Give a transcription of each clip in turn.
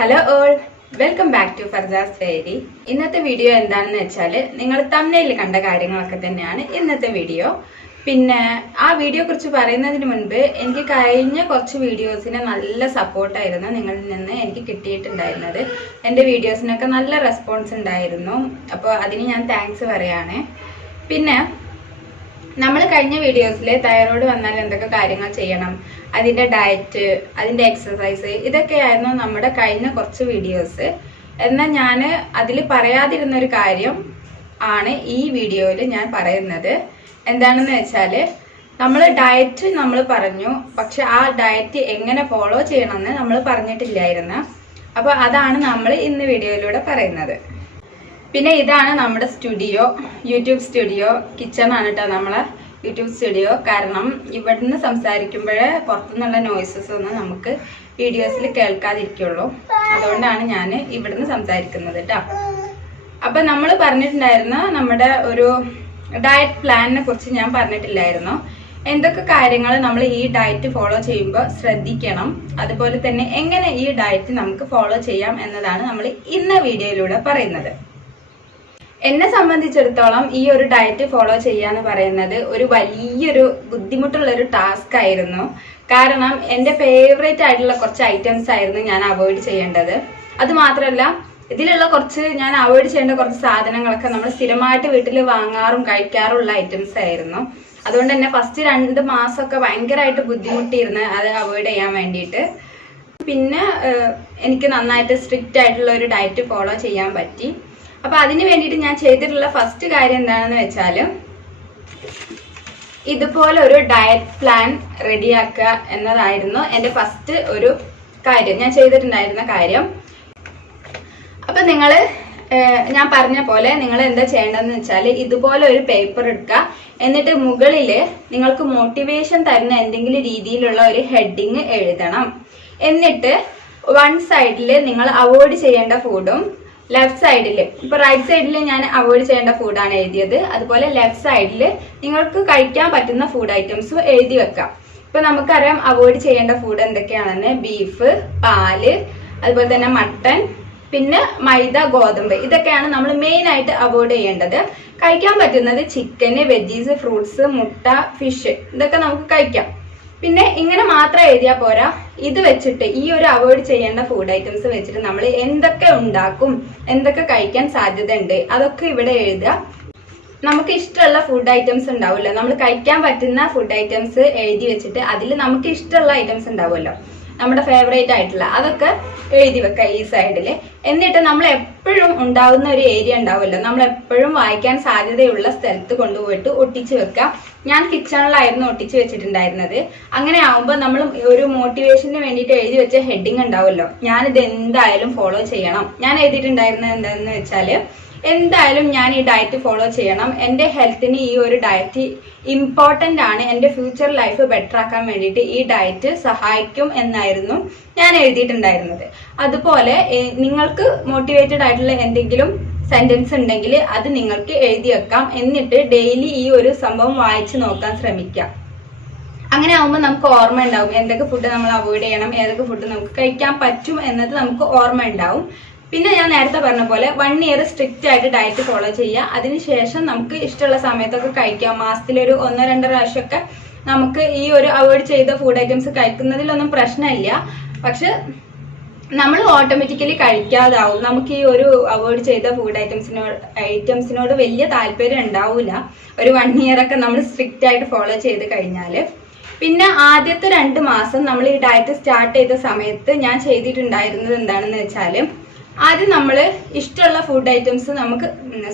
Hello all welcome back to Farjas fairy ഇന്നത്തെ video എന്താണെന്ന് വെച്ചാൽ നിങ്ങൾ തമ്മിൽ കണ്ട കാര്യങ്ങളൊക്കെ തന്നെയാണ് ഇന്നത്തെ വീഡിയോ പിന്നെ ആ വീഡിയോ കുറിച്ച് പറയുന്നതിന് മുൻപ് എനിക്ക് കഴിഞ്ഞ കുറച്ച് വീഡിയോസിന് നല്ല സപ്പോർട്ടായിരുന്നു നിങ്ങളിൽ നിന്ന് എനിക്ക് കിട്ടിയിട്ടുണ്ടായിരുന്നത്. എന്റെ വീഡിയോസിനൊക്കെ നല്ല റെസ്പോൺസ് ഉണ്ടായിരുന്നു. അപ്പോൾ അതിന് ഞാൻ താങ്ക്സ് പറയാണ്. പിന്നെ നമ്മൾ കഴിഞ്ഞ വീഡിയോസിൽ തൈറോയ്ഡ് വന്നാൽ എന്തൊക്കെ കാര്യങ്ങൾ ചെയ്യണം അതിന്റെ ഡയറ്റ് അതിന്റെ എക്സസൈസ് ഇതൊക്കെയായിരുന്നു നമ്മുടെ കഴിഞ്ഞ കുറച്ച് വീഡിയോസ്. എന്നാൽ ഞാൻ അതിൽ പറയാതിരുന്ന ഒരു കാര്യം ആണ് ഈ വീഡിയോയിൽ ഞാൻ പറയുന്നത്. എന്താണെന്ന് വെച്ചാൽ നമ്മൾ ഡയറ്റ് നമ്മൾ പറഞ്ഞു പക്ഷെ ആ ഡയറ്റ് എങ്ങനെ ഫോളോ ചെയ്യണമെന്ന് നമ്മൾ പറഞ്ഞിട്ടില്ലായിരുന്നു. അപ്പോൾ അതാണ് നമ്മൾ ഇന്ന് വീഡിയോയിലൂടെ പറയുന്നത്. പിന്നെ ഇതാണ് നമ്മുടെ സ്റ്റുഡിയോ യൂട്യൂബ് സ്റ്റുഡിയോ കിച്ചൺ ആണ് കേട്ടോ നമ്മളെ യൂട്യൂബ് സ്റ്റുഡിയോ. കാരണം ഇവിടുന്ന് സംസാരിക്കുമ്പോഴേ പുറത്തുനിന്നുള്ള നോയ്സസ് ഒന്നും നമുക്ക് വീഡിയോസിൽ കേൾക്കാതിരിക്കുള്ളൂ. അതുകൊണ്ടാണ് ഞാൻ ഇവിടുന്ന് സംസാരിക്കുന്നത് കേട്ടോ അപ്പൊ നമ്മൾ പറഞ്ഞിട്ടുണ്ടായിരുന്ന നമ്മുടെ ഒരു ഡയറ്റ് പ്ലാനിനെ കുറിച്ച് ഞാൻ പറഞ്ഞിട്ടില്ലായിരുന്നു. എന്തൊക്കെ കാര്യങ്ങൾ നമ്മൾ ഈ ഡയറ്റ് ഫോളോ ചെയ്യുമ്പോൾ ശ്രദ്ധിക്കണം? അതുപോലെ തന്നെ എങ്ങനെ ഈ ഡയറ്റ് നമുക്ക് ഫോളോ ചെയ്യാം എന്നതാണ് നമ്മൾ ഇന്ന വീഡിയോയിലൂടെ പറയുന്നത്. എന്നെ സംബന്ധിച്ചിടത്തോളം ഈ ഒരു ഡയറ്റ് ഫോളോ ചെയ്യാന്ന് പറയുന്നത് ഒരു വലിയൊരു ബുദ്ധിമുട്ടുള്ള ഒരു ടാസ്ക് ആയിരുന്നു. കാരണം എന്റെ ഫേവറേറ്റ് ആയിട്ടുള്ള കുറച്ച് ഐറ്റംസ് ആയിരുന്നു ഞാൻ അവോയ്ഡ് ചെയ്യേണ്ടത്. അത് മാത്രമല്ല ഇതിലുള്ള കുറച്ച് ഞാൻ അവോയ്ഡ് ചെയ്യേണ്ട കുറച്ച് സാധനങ്ങളൊക്കെ നമ്മൾ സ്ഥിരമായിട്ട് വീട്ടിൽ വാങ്ങാറും കഴിക്കാറുള്ള ഐറ്റംസ് ആയിരുന്നു. അതുകൊണ്ട് തന്നെ ഫസ്റ്റ് രണ്ട് മാസമൊക്കെ ഭയങ്കരമായിട്ട് ബുദ്ധിമുട്ടിയിരുന്നു അത് അവോയ്ഡ് ചെയ്യാൻ വേണ്ടിയിട്ട്. പിന്നെ എനിക്ക് നന്നായിട്ട് സ്ട്രിക്റ്റ് ആയിട്ടുള്ള ഒരു ഡയറ്റ് ഫോളോ ചെയ്യാൻ പറ്റി. അപ്പൊ അതിന് വേണ്ടിയിട്ട് ഞാൻ ചെയ്തിട്ടുള്ള ഫസ്റ്റ് കാര്യം എന്താണെന്ന് വെച്ചാൽ ഇതുപോലെ ഒരു ഡയറ്റ് പ്ലാൻ റെഡിയാക്കുക എന്നതായിരുന്നു എന്റെ ഫസ്റ്റ് ഒരു കാര്യം. ഞാൻ ചെയ്തിട്ടുണ്ടായിരുന്ന കാര്യം. അപ്പൊ നിങ്ങൾ ഞാൻ പറഞ്ഞ പോലെ നിങ്ങൾ എന്താ ചെയ്യേണ്ടതെന്ന് വെച്ചാൽ ഇതുപോലെ ഒരു പേപ്പർ എടുക്കുക. എന്നിട്ട് മുകളിൽ നിങ്ങൾക്ക് മോട്ടിവേഷൻ തരുന്ന എന്തെങ്കിലും രീതിയിലുള്ള ഒരു ഹെഡിങ് എഴുതണം. എന്നിട്ട് വൺ സൈഡിൽ നിങ്ങൾ അവോയ്ഡ് ചെയ്യേണ്ട ഫുഡും ലെഫ്റ്റ് സൈഡിൽ ഇപ്പൊ റൈറ്റ് സൈഡിൽ ഞാൻ അവോയ്ഡ് ചെയ്യേണ്ട ഫുഡാണ് എഴുതിയത്. അതുപോലെ ലെഫ്റ്റ് സൈഡിൽ നിങ്ങൾക്ക് കഴിക്കാൻ പറ്റുന്ന ഫുഡ് ഐറ്റംസും എഴുതി വെക്കാം. ഇപ്പൊ നമുക്കറിയാം അവോയ്ഡ് ചെയ്യേണ്ട ഫുഡ് എന്തൊക്കെയാണെന്ന്. ബീഫ് പാൽ അതുപോലെ തന്നെ മട്ടൻ പിന്നെ മൈദ ഗോതമ്പ്. ഇതൊക്കെയാണ് നമ്മൾ മെയിൻ ആയിട്ട് അവോയ്ഡ് ചെയ്യേണ്ടത്. കഴിക്കാൻ പറ്റുന്നത് ചിക്കന് വെജീസ് ഫ്രൂട്ട്സ് മുട്ട ഫിഷ് ഇതൊക്കെ നമുക്ക് കഴിക്കാം. പിന്നെ ഇങ്ങനെ മാത്രം എഴുതിയാൽ പോരാ. ഇത് വെച്ചിട്ട് ഈ ഒരു അവോയ്ഡ് ചെയ്യേണ്ട ഫുഡ് ഐറ്റംസ് വെച്ചിട്ട് നമ്മൾ എന്തൊക്കെ ഉണ്ടാക്കും എന്തൊക്കെ കഴിക്കാൻ സാധ്യത ഉണ്ട് അതൊക്കെ ഇവിടെ എഴുതുക. നമുക്ക് ഇഷ്ടമുള്ള ഫുഡ് ഐറ്റംസ് ഉണ്ടാവുമല്ലോ. നമ്മൾ കഴിക്കാൻ പറ്റുന്ന ഫുഡ് ഐറ്റംസ് എഴുതി വെച്ചിട്ട് അതിൽ നമുക്ക് ഇഷ്ടമുള്ള ഐറ്റംസ് ഉണ്ടാവുമല്ലോ. നമ്മുടെ ഫേവറേറ്റ് ആയിട്ടുള്ള. അതൊക്കെ എഴുതി വെക്കുക ഈ സൈഡിൽ എന്നിട്ട് നമ്മൾ എപ്പോഴും ഉണ്ടാകുന്ന ഒരു ഏരിയ ഉണ്ടാവുമല്ലോ. നമ്മൾ എപ്പോഴും വായിക്കാൻ സാധ്യതയുള്ള സ്ഥലത്ത് കൊണ്ടുപോയിട്ട് ഒട്ടിച്ചു വെക്കുക ഞാൻ കിച്ചണിലായിരുന്നു ഒട്ടിച്ചു വെച്ചിട്ടുണ്ടായിരുന്നത്. അങ്ങനെ ആവുമ്പോൾ നമ്മൾ ഒരു മോട്ടിവേഷന് വേണ്ടിയിട്ട് എഴുതി വെച്ച ഹെഡിങ് ഉണ്ടാവുമല്ലോ. ഞാനിത് എന്തായാലും ഫോളോ ചെയ്യണം. ഞാൻ എഴുതിയിട്ടുണ്ടായിരുന്നത് എന്താണെന്ന് വെച്ചാൽ എന്തായാലും ഞാൻ ഈ ഡയറ്റ് ഫോളോ ചെയ്യണം. എന്റെ ഹെൽത്തിന് ഈ ഒരു ഡയറ്റ് ഇമ്പോർട്ടന്റ് ആണ്. എന്റെ ഫ്യൂച്ചർ ലൈഫ് ബെറ്റർ ആക്കാൻ വേണ്ടിയിട്ട് ഈ ഡയറ്റ് സഹായിക്കും എന്നായിരുന്നു ഞാൻ എഴുതിയിട്ടുണ്ടായിരുന്നത്. അതുപോലെ നിങ്ങൾക്ക് മോട്ടിവേറ്റഡ് ആയിട്ടുള്ള എന്തെങ്കിലും സെന്റൻസ് ഉണ്ടെങ്കിൽ അത് നിങ്ങൾക്ക് എഴുതി വെക്കാം. എന്നിട്ട് ഡെയിലി ഈ ഒരു സംഭവം വായിച്ചു നോക്കാൻ ശ്രമിക്കാം. അങ്ങനെ ആവുമ്പോൾ നമുക്ക് ഓർമ്മ ഉണ്ടാവും എന്തൊക്കെ ഫുഡ് നമ്മൾ അവോയ്ഡ് ചെയ്യണം ഏതൊക്കെ ഫുഡ് നമുക്ക് കഴിക്കാൻ പറ്റും എന്നത് നമുക്ക് ഓർമ്മ ഉണ്ടാവും പിന്നെ ഞാൻ നേരത്തെ പറഞ്ഞ പോലെ വൺ ഇയർ സ്ട്രിക്റ്റ് ആയിട്ട് ഡയറ്റ് ഫോളോ ചെയ്യുക. അതിനുശേഷം നമുക്ക് ഇഷ്ടമുള്ള സമയത്തൊക്കെ കഴിക്കാം. മാസത്തിലൊരു ഒന്നോ രണ്ടോ പ്രാവശ്യമൊക്കെ നമുക്ക് ഈ ഒരു അവോയ്ഡ് ചെയ്ത ഫുഡ് ഐറ്റംസ് കഴിക്കുന്നതിലൊന്നും പ്രശ്നമില്ല. പക്ഷെ നമ്മൾ ഓട്ടോമാറ്റിക്കലി കഴിക്കാതാവും. നമുക്ക് ഈ ഒരു അവോയ്ഡ് ചെയ്ത ഫുഡ് ഐറ്റംസിനോട് ഐറ്റംസിനോട് വലിയ താല്പര്യം ഉണ്ടാവില്ല ഒരു വൺ ഇയർ ഒക്കെ നമ്മൾ സ്ട്രിക്റ്റ് ആയിട്ട് ഫോളോ ചെയ്ത് കഴിഞ്ഞാൽ പിന്നെ ആദ്യത്തെ രണ്ട് മാസം നമ്മൾ ഈ ഡയറ്റ് സ്റ്റാർട്ട് ചെയ്ത സമയത്ത് ഞാൻ ചെയ്തിട്ടുണ്ടായിരുന്നത് എന്താണെന്ന് വെച്ചാൽ ആദ്യം നമ്മൾ ഇഷ്ടമുള്ള ഫുഡ് ഐറ്റംസ് നമുക്ക്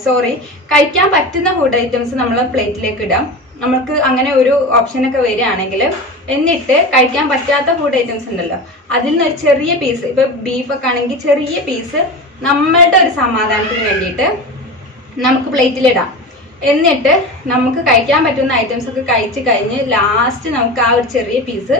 സോറി കഴിക്കാൻ പറ്റുന്ന ഫുഡ് ഐറ്റംസ് നമ്മൾ പ്ലേറ്റിലേക്ക് ഇടാം. നമുക്ക് അങ്ങനെ ഒരു ഓപ്ഷനൊക്കെ വരികയാണെങ്കിൽ എന്നിട്ട് കഴിക്കാൻ പറ്റാത്ത ഫുഡ് ഐറ്റംസ് ഉണ്ടല്ലോ. അതിൽ നിന്ന് ഒരു ചെറിയ പീസ് ഇപ്പൊ ബീഫൊക്കെ ആണെങ്കിൽ ചെറിയ പീസ് നമ്മളുടെ ഒരു സമാധാനത്തിന് വേണ്ടിയിട്ട് നമുക്ക് പ്ലേറ്റിലിടാം എന്നിട്ട് നമുക്ക് കഴിക്കാൻ പറ്റുന്ന ഐറ്റംസ് ഒക്കെ കഴിച്ച് കഴിഞ്ഞ് ലാസ്റ്റ് നമുക്ക് ആ ഒരു ചെറിയ പീസ്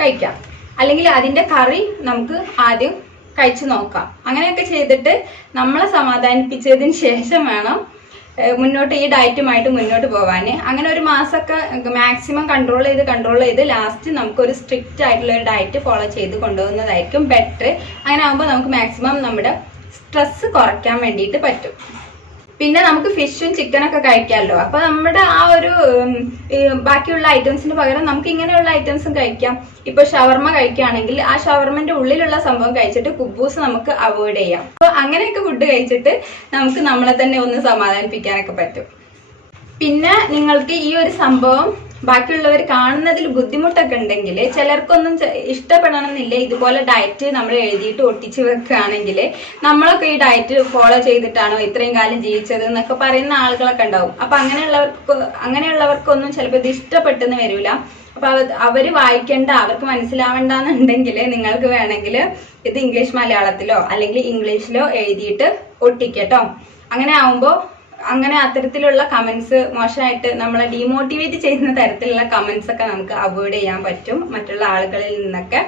കഴിക്കാം. അല്ലെങ്കിൽ അതിന്റെ കറി നമുക്ക് ആദ്യം കഴിച്ചു നോക്കാം. അങ്ങനെയൊക്കെ ചെയ്തിട്ട് നമ്മളെ സമാധാനിപ്പിച്ചതിന് ശേഷം വേണം മുന്നോട്ട് ഈ ഡയറ്റുമായിട്ട് മുന്നോട്ട് പോകാൻ അങ്ങനെ ഒരു മാസമൊക്കെ മാക്സിമം കൺട്രോൾ ചെയ്ത് കൺട്രോൾ ചെയ്ത് ലാസ്റ്റ് നമുക്കൊരു സ്ട്രിക്റ്റ് ആയിട്ടുള്ള ഒരു ഡയറ്റ് ഫോളോ ചെയ്ത് കൊണ്ടുപോകുന്നതായിരിക്കും ബെറ്റർ അങ്ങനെ ആകുമ്പോൾ നമുക്ക് മാക്സിമം നമ്മുടെ സ്ട്രെസ് കുറയ്ക്കാൻ വേണ്ടിയിട്ട് പറ്റും. പിന്നെ നമുക്ക് ഫിഷും ചിക്കനൊക്കെ കഴിക്കാമല്ലോ അപ്പൊ നമ്മുടെ ആ ഒരു ബാക്കിയുള്ള ഐറ്റംസിന് പകരം നമുക്ക് ഇങ്ങനെയുള്ള ഐറ്റംസും കഴിക്കാം. ഇപ്പൊ ഷവർമ കഴിക്കുകയാണെങ്കിൽ ആ ഷവർമന്റെ ഉള്ളിലുള്ള സംഭവം കഴിച്ചിട്ട് കുബൂസ് നമുക്ക് അവോയ്ഡ് ചെയ്യാം. അപ്പൊ അങ്ങനെയൊക്കെ ഫുഡ് കഴിച്ചിട്ട് നമുക്ക് നമ്മളെ തന്നെ ഒന്ന് സമാധാനിപ്പിക്കാനൊക്കെ പറ്റും. പിന്നെ നിങ്ങൾക്ക് ഈ ഒരു സംഭവം ബാക്കിയുള്ളവർ കാണുന്നതിൽ ബുദ്ധിമുട്ടൊക്കെ ഉണ്ടെങ്കിൽ ചിലർക്കൊന്നും ഇഷ്ടപ്പെടണം ഇഷ്ടപ്പെടണമെന്നില്ല. ഇതുപോലെ ഡയറ്റ് നമ്മൾ എഴുതിയിട്ട് ഒട്ടിച്ച് വെക്കുകയാണെങ്കിൽ നമ്മളൊക്കെ ഈ ഡയറ്റ് ഫോളോ ചെയ്തിട്ടാണോ ഇത്രയും കാലം ജീവിച്ചത് എന്നൊക്കെ പറയുന്ന ആളുകളൊക്കെ ഉണ്ടാവും. അപ്പൊ അങ്ങനെയുള്ളവർക്ക് അങ്ങനെയുള്ളവർക്കൊന്നും ചിലപ്പോൾ ഇത് ഇഷ്ടപ്പെട്ടെന്ന് വരില്ല. അപ്പൊ അവ- അവർ വായിക്കേണ്ട അവർക്ക് മനസ്സിലാവണ്ടെന്നുണ്ടെങ്കിൽ നിങ്ങൾക്ക് വേണമെങ്കിൽ ഇത് ഇംഗ്ലീഷ് മലയാളത്തിലോ അല്ലെങ്കിൽ ഇംഗ്ലീഷിലോ എഴുതിയിട്ട് ഒട്ടിക്കട്ടോ അങ്ങനെ ആവുമ്പോൾ അങ്ങനെ അത്തരത്തിലുള്ള കമന്റ്സ് മോശമായിട്ട് നമ്മളെ ഡീമോട്ടിവേറ്റ് ചെയ്യുന്ന തരത്തിലുള്ള കമന്റ്സ് ഒക്കെ നമുക്ക് അവോയ്ഡ് ചെയ്യാൻ പറ്റും മറ്റുള്ള ആളുകളിൽ നിന്നൊക്കെ.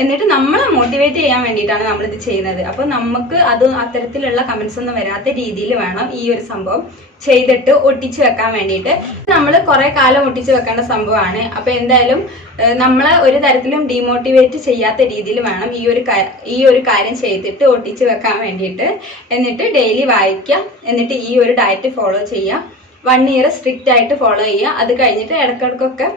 എന്നിട്ട് നമ്മളെ മോട്ടിവേറ്റ് ചെയ്യാൻ വേണ്ടിയിട്ടാണ് നമ്മളിത് ചെയ്യുന്നത്. അപ്പോൾ നമുക്ക് അത് അത്തരത്തിലുള്ള കമന്റ്സ് ഒന്നും വരാത്ത രീതിയിൽ വേണം ഈ ഒരു സംഭവം ചെയ്തിട്ട് ഒട്ടിച്ചു വെക്കാൻ വേണ്ടിയിട്ട്. നമ്മൾ കുറെ കാലം ഒട്ടിച്ചു വെക്കേണ്ട സംഭവമാണ്. അപ്പൊ എന്തായാലും നമ്മളെ ഒരു തരത്തിലും ഡീമോട്ടിവേറ്റ് ചെയ്യാത്ത രീതിയിൽ വേണം ഈ ഒരു ഈ ഒരു കാര്യം ചെയ്തിട്ട് ഒട്ടിച്ചു വെക്കാൻ വേണ്ടിയിട്ട്. എന്നിട്ട് ഡെയിലി വായിക്കാം. എന്നിട്ട് ഈ ഒരു ഡയറ്റ് ഫോളോ ചെയ്യാം വൺ ഇയർ സ്ട്രിക്റ്റ് ആയിട്ട് ഫോളോ ചെയ്യുക. അത് കഴിഞ്ഞിട്ട് ഇടയ്ക്കിടയ്ക്കൊക്കെ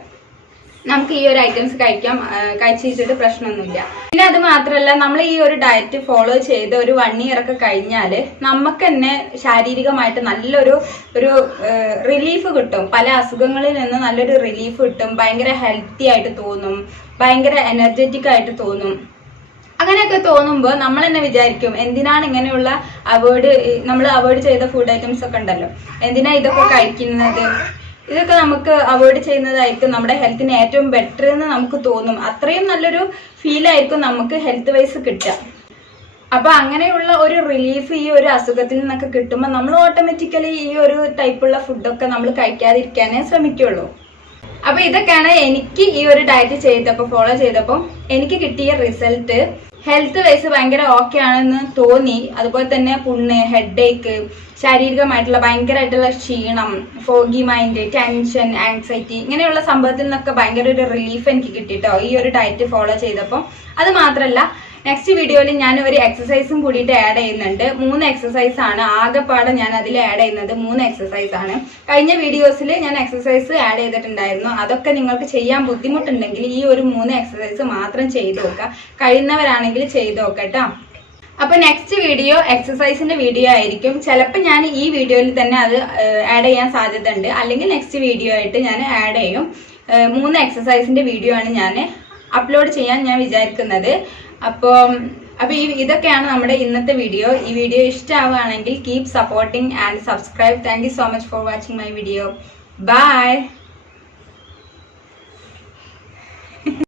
നമുക്ക് ഈ ഒരു ഐറ്റംസ് കഴിക്കാം. കഴിച്ചിട്ട് പ്രശ്നമൊന്നുമില്ല. പിന്നെ അത് മാത്രമല്ല നമ്മൾ ഈ ഒരു ഡയറ്റ് ഫോളോ ചെയ്ത് ഒരു വൺ ഇയർ ഒക്കെ കഴിഞ്ഞാൽ നമുക്ക് തന്നെ ശാരീരികമായിട്ട് നല്ലൊരു ഒരു റിലീഫ് കിട്ടും. പല അസുഖങ്ങളിൽ നിന്ന് നല്ലൊരു റിലീഫ് കിട്ടും. ഭയങ്കര ഹെൽത്തി ആയിട്ട് തോന്നും. ഭയങ്കര എനർജറ്റിക് ആയിട്ട് തോന്നും. അങ്ങനെയൊക്കെ തോന്നുമ്പോൾ നമ്മൾ തന്നെ വിചാരിക്കും എന്തിനാണ് ഇങ്ങനെയുള്ള അവോയ്ഡ് നമ്മൾ അവോയ്ഡ് ചെയ്ത ഫുഡ് ഐറ്റംസ് ഒക്കെ ഉണ്ടല്ലോ? എന്തിനാ ഇതൊക്കെ കഴിക്കുന്നത്? ഇതൊക്കെ നമുക്ക് അവോയ്ഡ് ചെയ്യുന്നതായിരിക്കും നമ്മുടെ ഹെൽത്തിന് ഏറ്റവും ബെറ്റർ എന്ന് നമുക്ക് തോന്നും. അത്രയും നല്ലൊരു ഫീൽ ആയിരിക്കും നമുക്ക് ഹെൽത്ത് വൈസ് കിട്ടുക. അപ്പൊ അങ്ങനെയുള്ള ഒരു റിലീഫ് ഈ ഒരു അസുഖത്തിൽ നിന്നൊക്കെ കിട്ടുമ്പോൾ നമ്മൾ ഓട്ടോമാറ്റിക്കലി ഈ ഒരു ടൈപ്പുള്ള ഫുഡൊക്കെ നമ്മൾ കഴിക്കാതിരിക്കാനേ ശ്രമിക്കുള്ളൂ. അപ്പൊ ഇതൊക്കെയാണ് എനിക്ക് ഈ ഒരു ഡയറ്റ് ചെയ്തപ്പോൾ ഫോളോ ചെയ്തപ്പോൾ എനിക്ക് കിട്ടിയ റിസൾട്ട് ഹെൽത്ത് വൈസ് ഭയങ്കര ഓക്കെ ആണെന്ന് തോന്നി. അതുപോലെ തന്നെ പുണ്ണ് ഹെഡ് ഏക്ക് ശാരീരികമായിട്ടുള്ള ഭയങ്കരമായിട്ടുള്ള ക്ഷീണം ഫോഗി മൈൻഡ് ടെൻഷൻ ആങ്സൈറ്റി ഇങ്ങനെയുള്ള സംഭവത്തിൽ നിന്നൊക്കെ ഭയങ്കര ഒരു റിലീഫ് എനിക്ക് കിട്ടിട്ടോ ഈ ഒരു ഡയറ്റ് ഫോളോ ചെയ്തപ്പോൾ അത് മാത്രമല്ല നെക്സ്റ്റ് വീഡിയോയിൽ ഞാൻ ഒരു എക്സസൈസും കൂടിയിട്ട് ആഡ് ചെയ്യുന്നുണ്ട്. മൂന്ന് എക്സസൈസ് ആണ്. ആകെപ്പാടെ ഞാൻ അതിൽ ആഡ് ചെയ്യുന്നത് മൂന്ന് എക്സസൈസ് ആണ്. കഴിഞ്ഞ വീഡിയോസിൽ ഞാൻ എക്സസൈസ് ആഡ് ചെയ്തിട്ടുണ്ടായിരുന്നു. അതൊക്കെ നിങ്ങൾക്ക് ചെയ്യാൻ ബുദ്ധിമുട്ടുണ്ടെങ്കിൽ ഈ ഒരു മൂന്ന് എക്സസൈസ് മാത്രം ചെയ്തു നോക്കുക. കഴിയുന്നവരാണെങ്കിൽ ചെയ്തു നോക്കട്ടോ അപ്പൊ നെക്സ്റ്റ് വീഡിയോ എക്സസൈസിന്റെ വീഡിയോ ആയിരിക്കും. ചിലപ്പോൾ ഞാൻ ഈ വീഡിയോയിൽ തന്നെ അത് ആഡ് ചെയ്യാൻ സാധ്യത ഉണ്ട് അല്ലെങ്കിൽ നെക്സ്റ്റ് വീഡിയോ ആയിട്ട് ഞാൻ ആഡ് ചെയ്യും. മൂന്ന് എക്സസൈസിന്റെ വീഡിയോ ആണ് ഞാൻ അപ്ലോഡ് ചെയ്യാൻ ഞാൻ വിചാരിക്കുന്നത്. അപ്പോൾ അപ്പൊ ഈ ഇതൊക്കെയാണ് നമ്മുടെ ഇന്നത്തെ വീഡിയോ ഈ വീഡിയോ ഇഷ്ടമാവുകയാണെങ്കിൽ keep supporting and subscribe thank so much for watching my video bye